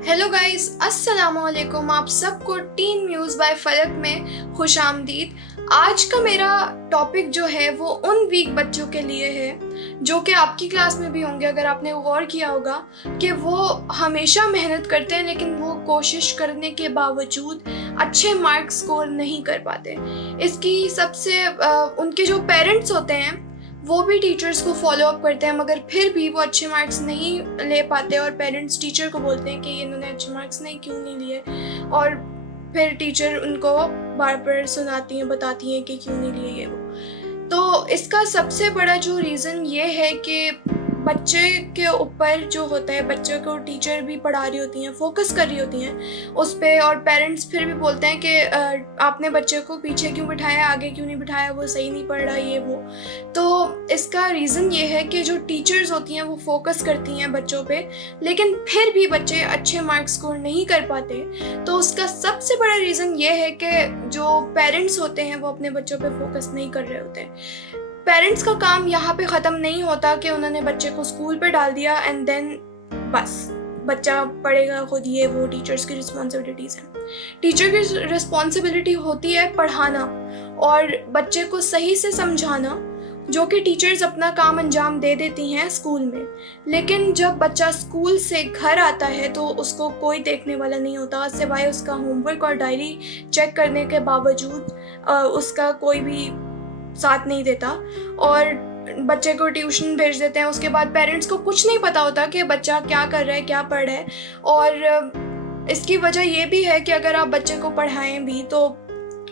Hello guys, अस्सलाम वालेकुम। आप सबको टीन न्यूज़ बाय फलक में खुश आमदीद। आज का मेरा टॉपिक जो है वो उन वीक बच्चों के लिए है जो कि आपकी क्लास में भी होंगे, अगर आपने गौर किया होगा कि वो हमेशा मेहनत करते हैं लेकिन वो कोशिश करने के बावजूद अच्छे मार्क्स स्कोर नहीं कर पाते। इसकी सबसे उनके जो पेरेंट्स होते हैं वो भी टीचर्स को फॉलो अप करते हैं, मगर फिर भी वो अच्छे मार्क्स नहीं ले पाते और पेरेंट्स टीचर को बोलते हैं कि इन्होंने अच्छे मार्क्स क्यों नहीं लिए, और फिर टीचर उनको बार बार सुनाती हैं, बताती हैं कि क्यों नहीं लिए ये वो। तो इसका सबसे बड़ा जो रीज़न ये है कि बच्चे के ऊपर जो होता है, बच्चे को टीचर भी पढ़ा रही होती हैं, फोकस कर रही होती हैं उस पर, और पेरेंट्स फिर भी बोलते हैं कि आपने बच्चे को पीछे क्यों बिठाया, आगे क्यों नहीं बिठाया, वो सही नहीं पढ़ रहा ये वो। तो इसका रीज़न ये है कि जो टीचर्स होती हैं वो फोकस करती हैं बच्चों पे, लेकिन फिर भी बच्चे अच्छे मार्क्स स्कोर नहीं कर पाते। तो उसका सबसे बड़ा रीज़न ये है कि जो पेरेंट्स होते हैं वो अपने बच्चों पे फोकस नहीं कर रहे होते। पेरेंट्स का काम यहाँ पे ख़त्म नहीं होता कि उन्होंने बच्चे को स्कूल पे डाल दिया एंड देन बस बच्चा पढ़ेगा खुद, ये वो टीचर्स की रिस्पॉन्सिबिलिटीज़ हैं। टीचर की रिस्पॉन्सिबिलिटी होती है पढ़ाना और बच्चे को सही से समझाना, जो कि टीचर्स अपना काम अंजाम दे देती हैं स्कूल में। लेकिन जब बच्चा स्कूल से घर आता है तो उसको कोई देखने वाला नहीं होता, सिवाय उसका होमवर्क और डायरी चेक करने के बावजूद उसका कोई भी साथ नहीं देता, और बच्चे को ट्यूशन भेज देते हैं। उसके बाद पेरेंट्स को कुछ नहीं पता होता कि बच्चा क्या कर रहा है, क्या पढ़ रहा है। और इसकी वजह ये भी है कि अगर आप बच्चे को पढ़ाएं भी तो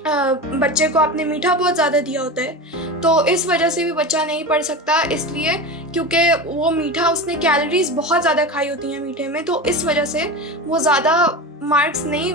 बच्चे को आपने मीठा बहुत ज़्यादा दिया होता है, तो इस वजह से भी बच्चा नहीं पढ़ सकता, इसलिए क्योंकि वो मीठा, उसने कैलोरीज बहुत ज़्यादा खाई होती हैं मीठे में, तो इस वजह से वो ज़्यादा मार्क्स नहीं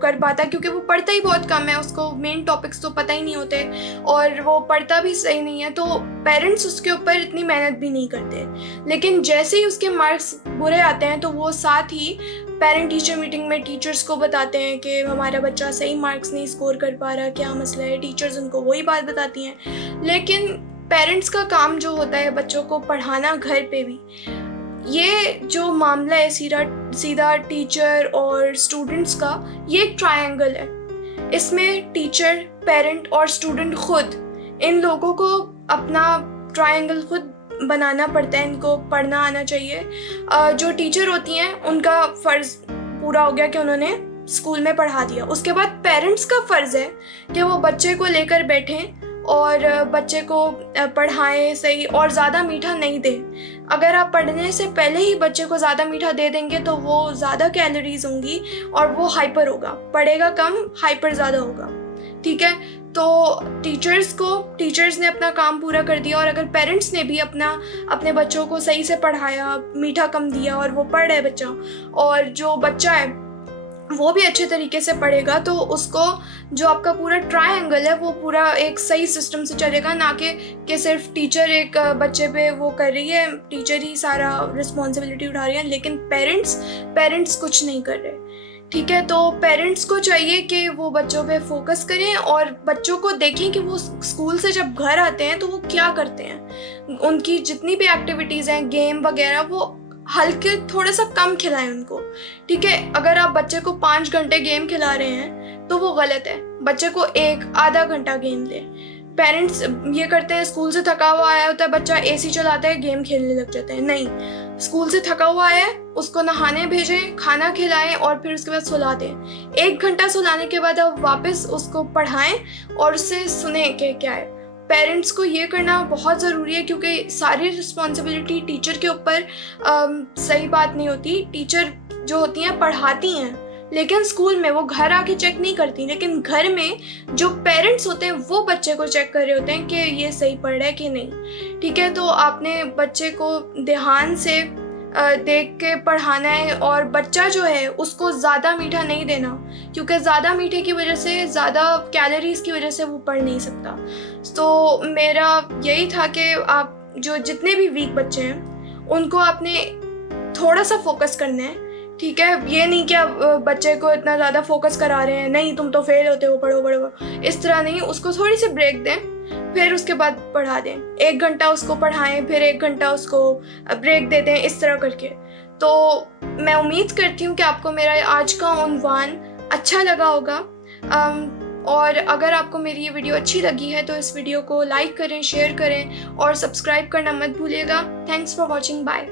कर पाता, क्योंकि वो पढ़ता ही बहुत कम है, उसको मेन टॉपिक्स तो पता ही नहीं होते और वो पढ़ता भी सही नहीं है, तो पेरेंट्स उसके ऊपर इतनी मेहनत भी नहीं करते। लेकिन जैसे ही उसके मार्क्स बुरे आते हैं तो वो साथ ही पेरेंट टीचर मीटिंग में टीचर्स को बताते हैं कि हमारा बच्चा सही मार्क्स नहीं स्कोर कर पा रहा, क्या मसला है। टीचर्स उनको वही बात बताती हैं, लेकिन पेरेंट्स का काम जो होता है बच्चों को पढ़ाना घर पे भी, ये जो मामला है सीधा टीचर और स्टूडेंट्स का, ये एक ट्रायंगल है। इसमें टीचर, पेरेंट और स्टूडेंट खुद, इन लोगों को अपना ट्रायंगल खुद बनाना पड़ता है, इनको पढ़ना आना चाहिए। जो टीचर होती हैं उनका फ़र्ज़ पूरा हो गया कि उन्होंने स्कूल में पढ़ा दिया। उसके बाद पेरेंट्स का फ़र्ज़ है कि वो बच्चे को लेकर बैठें और बच्चे को पढ़ाएं सही, और ज़्यादा मीठा नहीं दें। अगर आप पढ़ने से पहले ही बच्चे को ज़्यादा मीठा दे देंगे तो वो ज़्यादा कैलोरीज होंगी और वो हाइपर होगा, पढ़ेगा कम, हाइपर ज़्यादा होगा। ठीक है, तो टीचर्स ने अपना काम पूरा कर दिया, और अगर पेरेंट्स ने भी अपने बच्चों को सही से पढ़ाया, मीठा कम दिया और वो पढ़ रहा है बच्चा, और जो बच्चा है वो भी अच्छे तरीके से पढ़ेगा, तो उसको जो आपका पूरा ट्रायंगल है वो पूरा एक सही सिस्टम से चलेगा, ना कि सिर्फ टीचर एक बच्चे पे वो कर रही है, टीचर ही सारा रिस्पॉन्सिबिलिटी उठा रही है, लेकिन पेरेंट्स कुछ नहीं कर रहे। ठीक है, तो पेरेंट्स को चाहिए कि वो बच्चों पे फोकस करें और बच्चों को देखें कि वो स्कूल से जब घर आते हैं तो वो क्या करते हैं। उनकी जितनी भी एक्टिविटीज़ हैं, गेम वगैरह, वो हल्के थोड़ा सा कम खिलाएं उनको। ठीक है, अगर आप बच्चे को 5 घंटे गेम खिला रहे हैं तो वो गलत है, बच्चे को आधा घंटा गेम दें। पेरेंट्स ये करते हैं, स्कूल से थका हुआ आया होता है बच्चा, एसी चलाता है, गेम खेलने लग जाता है। नहीं, स्कूल से थका हुआ आया है, उसको नहाने भेजें, खाना खिलाएं और फिर उसके बाद सुला दें। 1 घंटा सुलाने के बाद आप वापस उसको पढ़ाएं और उससे सुने कि क्या है। पेरेंट्स को ये करना बहुत ज़रूरी है, क्योंकि सारी रिस्पॉन्सिबिलिटी टीचर के ऊपर सही बात नहीं होती। टीचर जो होती हैं पढ़ाती हैं, लेकिन स्कूल में वो घर आके चेक नहीं करती, लेकिन घर में जो पेरेंट्स होते हैं वो बच्चे को चेक कर रहे होते हैं कि ये सही पढ़ रहा है कि नहीं। ठीक है, तो आपने बच्चे को ध्यान से देख के पढ़ाना है, और बच्चा जो है उसको ज़्यादा मीठा नहीं देना, क्योंकि ज़्यादा मीठे की वजह से, ज़्यादा कैलोरीज़ की वजह से वो पढ़ नहीं सकता। तो मेरा यही था कि आप जो जितने भी वीक बच्चे हैं उनको आपने थोड़ा सा फोकस करना है। ठीक है, ये नहीं कि आप बच्चे को इतना ज़्यादा फोकस करा रहे हैं, नहीं तुम तो फेल होते हो, पढ़ो, इस तरह नहीं। उसको थोड़ी सी ब्रेक दें, फिर उसके बाद पढ़ा दें। 1 घंटा उसको पढ़ाएं, फिर 1 घंटा उसको ब्रेक दे दें, इस तरह करके। तो मैं उम्मीद करती हूँ कि आपको मेरा आज का उन्वान अच्छा लगा होगा। और अगर आपको मेरी ये वीडियो अच्छी लगी है तो इस वीडियो को लाइक करें, शेयर करें और सब्सक्राइब करना मत भूलिएगा। Thanks for watching, bye.